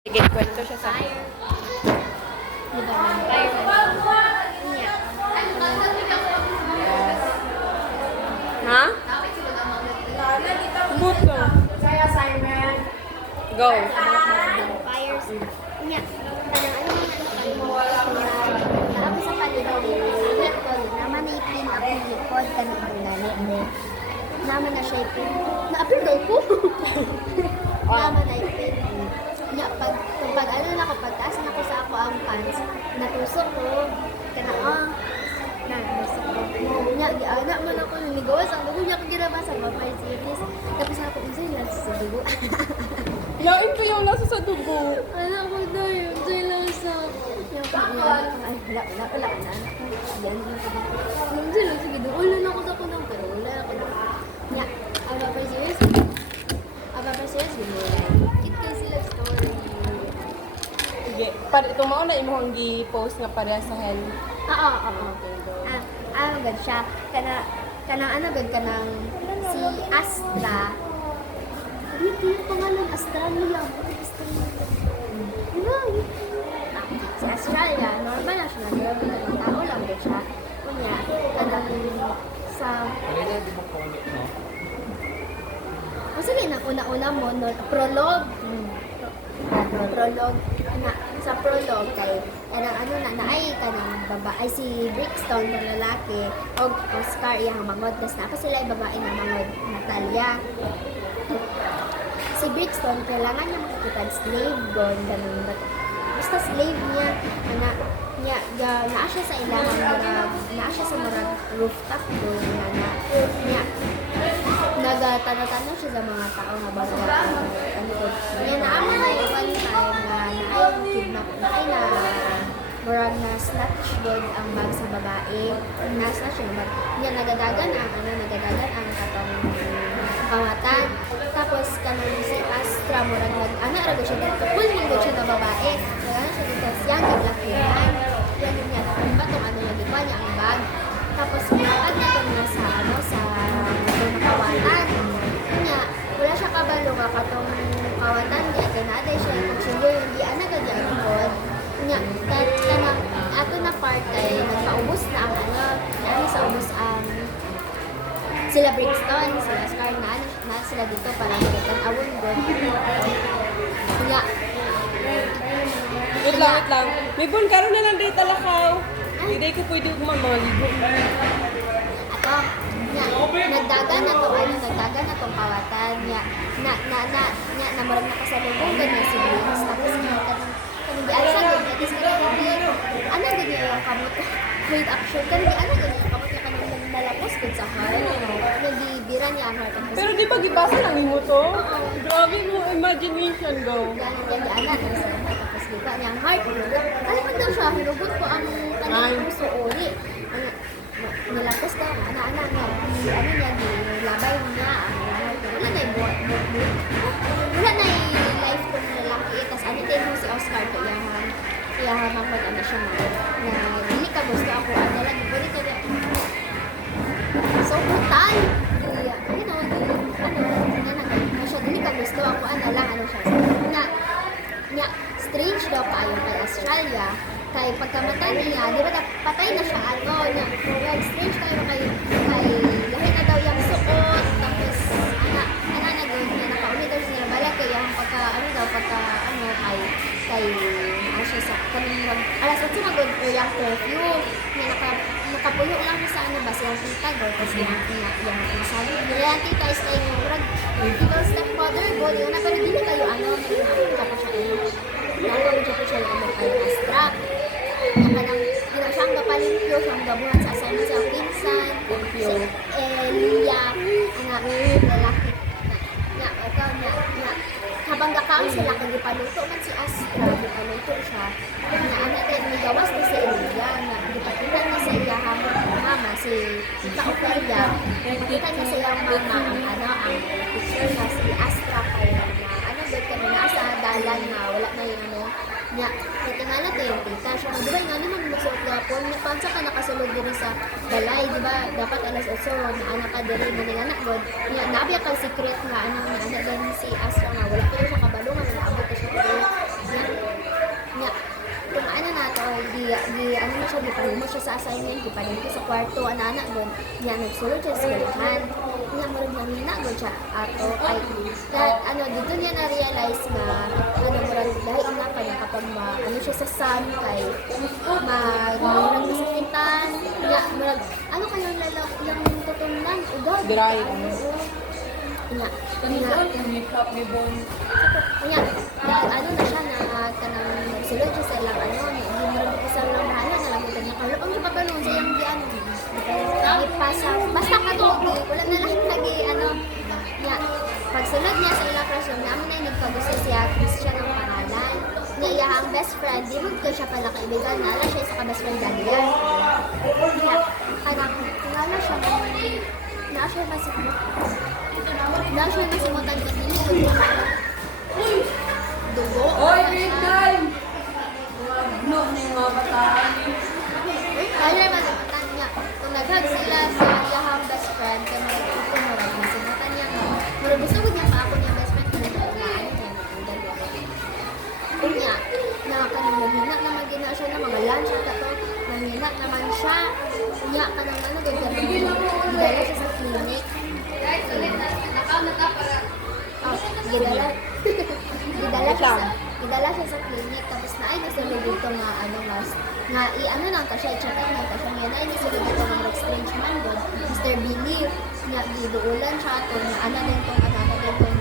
Sige, kwento siya sa akin. Diba, vampire niya. Ha? Buto. Go. Vampires niya. Naapa sa paligid ko, naman na itin ako yung likod kanina gani. Naman na siya itin. Naapil daw ko. Naman na itin. Nya pag ano na ko pagtaas na ko sa ako ang pants, natusok ko kanang na natusok ko. Nya giana man ako niligawas ang dugo niya ko ginabasa vampire series. Tapos ako unsay lang sa dugo. Yain ko yung lasa sa dugo. Ano ko na yun, unsay lang sa yung pag ay wala na ako. Yan din ko. Unsay lang sige dugo lang ako sa kunang pero wala ako. Nya ang vampire series. Ang vampire series kit kay sila story. Sige. Itong mauna imong gi-post nga pareha sa hell. Oo. Gad siya. Kanang ano gad kanang si Astra. Dito yung pangalan Australia. Ano? Si Australia, normal na siya. Normal na tao lang gad siya. Kunya, kanang sa... O sige na, una-una mo, prologue. Prologue na sa prologue kay kanang ano na ay kanang babae si Brixton na lalaki og Oscar iyang mangod tas na sila ay babae na mangod Natalia. Si Brixton kailangan niya makakita slave gon ganun basta slave niya ana niya naa siya sa ilangan naa siya sa murag rooftop doon na niya nagatanong siya sa mga tao nga ba ano ko niya naamo na yung one time na naay kidnap naay na murag na snatch god ang bag sa babae na snatch yung bag niya nagadagan ang katong kawatan tapos kanang si Astra murag nag-ana ra siya dito pulling siya na babae kaya siya dito siya gaglakihan yan niya batong ano yung diba niya ang bag tapos pag nato niya sa ano sa kawatan niya wala siya kabalo nga katong kawatan niya kaya naaday siya yung kutsilyo yung di ana gadi ang god niya kanang ato na part kay nagpaubos na ang ano sa ubos ang sila Brixton, sila Scar na sila dito para magtanawon god niya Wait lang. May buwan karon na lang dito talakaw. Hindi ko pwede kumamaligo. ato nagdagan na tong kawatan niya na marag nakasalubungan niya si Brix tapos kanang di asa gud niya tapos ano gud niya yung kamot with action kanang di ano gud yung kamot niya kanang nalapos gud sa heart nagibira niya ang heart tapos Pero di ba gibasa lang nimo to? Grabe mo imagination go. yan ana tapos liba niya ang heart ano man daw siya hinugot ko ang kanang puso uli nilapos daw ana nga ano niya labay niya wala na yung wala na yung life ko na lalaki tas ano din mo si Oscar ko iyahan mag ano siya na dili ka gusto ako ano lagi pwede ka na so brutal siya dili ka gusto ako ano lang ano siya na strange daw kayo kay Australia kay pagkamatay niya di ba patay na siya ano na strange kayo kay lahi na daw yung suot tapos ana na gud na nakauli daw siya balik kaya ang pagka kay siya sa kanang alas 8 na gud yung curfew na nakapuyo lang sa ano ba siyang tita go tapos yung sabi nila tita is kay murag evil stepfather go di na pero dili kayo ano tapos siya siya yung kay Astra kanang siyang gapalimpyo siyang gabuhan sa assignment sa pinsan si Elia anak lalaki na habang gakaon sila kung gipaluto man si Astra gipaluto siya na anak tayo may gawas na si Elia na gipakitan na sa iya mama si Kaopelia gipakitan niya sa iyang mama ang picture na si Astra kay na ano doon kami nasa dalan na wala na yung ano niya natingala to yung tita siya di ba nga naman magsuot gapon may pansa ka nakasulod din sa balay di ba dapat alas 8 na anak ka din na nilanak god niya nabiya kang secret nga ano na anak din si Astra nga wala ko siya kabalo nga naabot siya siya, gipalimot siya sa assignment, gipalimot sa kwarto, anak doon, niya nagsulod siya sa eskwelahan. Niya murag nangina gud siya ato kay dito niya na-realize na murag dahil na kanya kapag siya sa sun kay murag masakitan, niya murag kayang yung tutunan, udod. Dry. Niya, Niya. na siya na kanang nagsulod siya sa ilang murag isa lang bahala na lang ito niya kalo ang ipapanon sa iyang ipasa basta katuloy wala na lang lagi niya pagsunod niya sa ilang classroom namin na nagkagusto siya Christian ang pangalan niya ang best friend di mo ko siya pala kaibigan nala siya sa ka-best friend Daniel niya kanang kilala siya na siya masimutan ka din dugo Oy, wait time! No, ni mga bataan. kaya masimutan niya kung naghag sila sa iyahang best friend kaya ito murag masimutan niya murag gusto ko niya pa ako niya best friend kaya niya niya na kanang mahina naman gina siya na mga lunch at ito mahina naman siya niya kanang gidala siya sa clinic gidala siya sa clinic tapos na ay nasulod dito nga lang ka siya i-check up lang ka siya ngayon ay nasulod dito ng strange man doon Mr. Billy nga giduulan siya at na din tong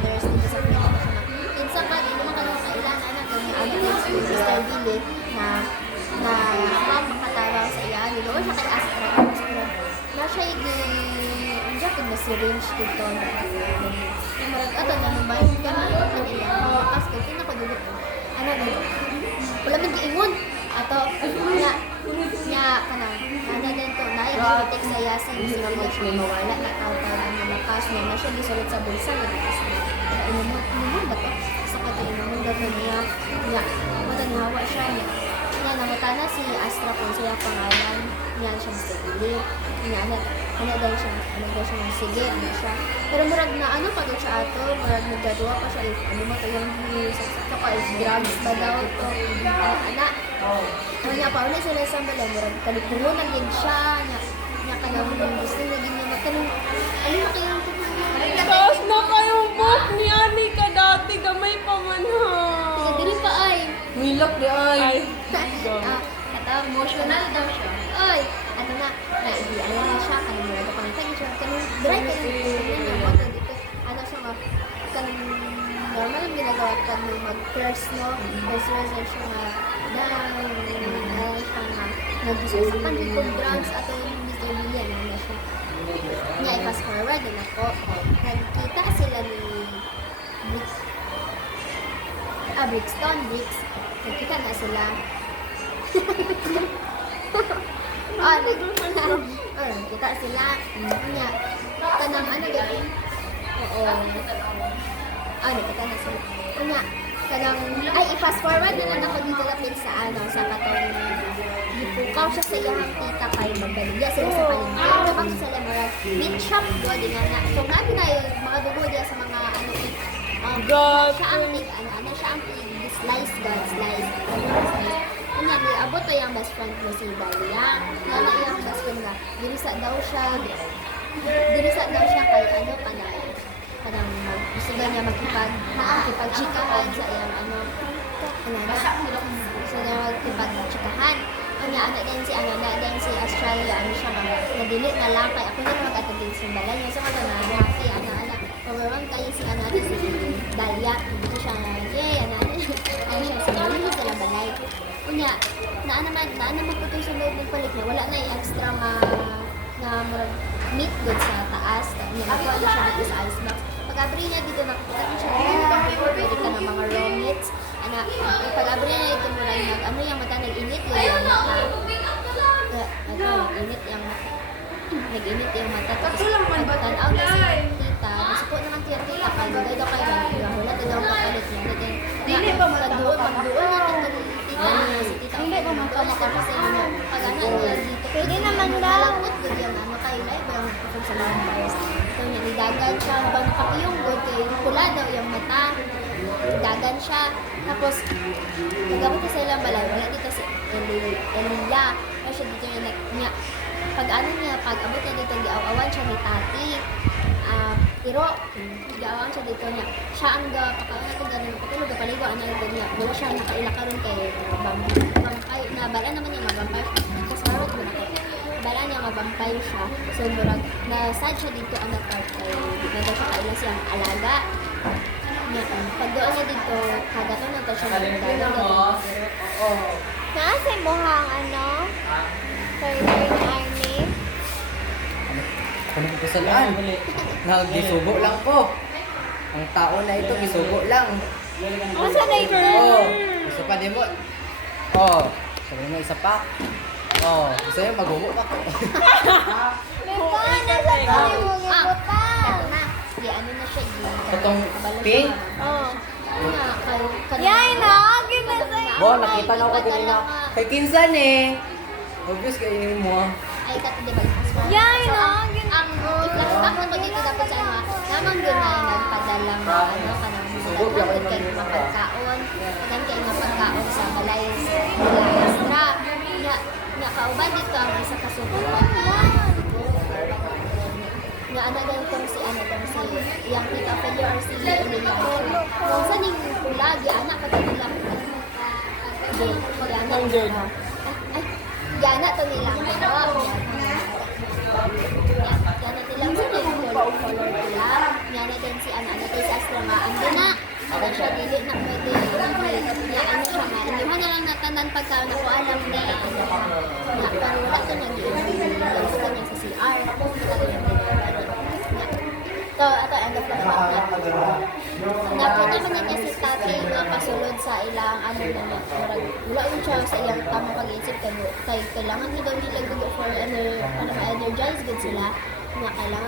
nurse dito sa clinic siya na kinsa ka di naman kanang kailan doon din si Mr. Billy na makataraw sa iya niluon siya kay Astra na siya i-inject na syringe dito marag ato na naman ka na hawakas kay pinakadulit wala man giingon ato nya kanang din to na i-protect sa yasin sila mo siya mawala na tawag na lakas na siya gisulod sa bulsa na inuman ba to sa kato inuman daw niya matanawa siya niya namutana si Astra kung siya pangalan niya siya sa Philip daw siya sige siya pero murag na pa siya ato murag nagdadua pa siya mo to yung sa drugs ba daw to niya pa ulit sila sa bala murag kalikulo na din siya niya kanang gusto na din niya matanong na kayang Taas na kayong book ni Ani ka dati. Gamay pa man ha. tiga dili pa ay Milok di ay. emotional daw siya oy na siya kanang murag pa kanang siya kanang dry kanang mo dito siya kanang normal ang ginagawa pag may mag-curse first resolution siya nga nag-usapan yung drugs at yung Mr. Billion siya niya i-fast forward din ako nagkita sila ni Brixton nagkita na sila kita sila niya kanang gawin kita na sila niya kanang i-fast forward na lang ako dito lapit sa sa katong gipukaw siya sa iyang tita kay magbaligya sila sa palengke kapag sila marag meat shop do di nga na so natin na yung mga dugo diya sa mga siya ang slice kanya abot to yung best friend ko si Dalia na yung best friend na dirisa daw siya kay kanang gusto niya makipag-chikahan sa iyang gusto niya magkipag-chikahan kanya din si Australia siya nadili na lang kay ako na mag-atagin sa bala niya sa mga happy overwhelmed kayo si Dalia ito siya siya sa bala sila balay kunya naman po ito sa loob ng palit niya wala na yung extra meat doon sa taas niya nakuha na siya dito sa icebox pag-abri niya dito nakuha siya pwede ka ng mga raw meats pag-abri niya dito mura yung mata nag-init yung nag-init yung mata tapos pag-tanaw na si tita kasi po naman tita kayo daw kayo wala daw kapalit niya magduol natin si tita hindi pa makapagpapasa sa inyo pag-ana niya dito pwede naman daw good yung kayo live yung sa mga bars so nidagan siya habang nakapiyong good kayo pula daw yung mata nidagan siya tapos nagabot sa ilang balay wala dito si Elia siya dito niya. Pag ano niya, pag abot niya dito, giawawan siya ni tati. Pero, giawawan siya dito niya. Siya ang pagkaon natin ganun, patulog, paligo, ano ito niya. Wala siya nakaila karon kay vampire, na bala naman niya mag-vampire. Kasi parang mo na bala niya mag-vampire siya. So, murag, na-sad siya dito ang nag-part kay, na daw siya kaila siyang alaga. Pag doon na dito, kagato na to siya nagdala. Nasa mo hang ano? Further na army? Ako na kusalaan. Nagisugo lang po. Ang tao na ito, gisugo lang. Asa na ito? Oh, gusto pa din mo. Oh, sabi mo isa pa. Oh, gusto niyo magugo pa ko. Mepa, nasa tayo mo gibuta. Na, ano na siya yun. Itong pink? Oh. Yay Yay na, ginasa Bo, nakita na ako din na. Kay Kinsan eh. Obvious kayo mo. Ay, kato di ba yung password? Yay So, na, ang i-flashback na ko dito dapat sa ano, naman yun na nagpadala mo, ano, kanang mga kay mga pagkaon, kanang kay mga pagkaon sa balay nila extra. Kauban dito ang isa kasubukan nga ana din tong si ano tong si yang tita Pedro or si Emilia. Kung sa ning lagi anak pa to nila. Ang Jord. Ay, gana to nila. Gana nila sa ning color nila. Gana din si ana ana si Astra nga ando na. Ano siya dili na pwede niya ano siya nga. Hindi mo na lang natanan pagka na ko alam na na pero wala to nang gusto niya sa CR. So, ito, end of flashback na. Nakita man niya si Tati nga pasulod sa ilang ano na wala yun siya sa ilang tamang pag-iisip kay kailangan daw nila good for energize good sila nga kailangan